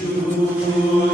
You.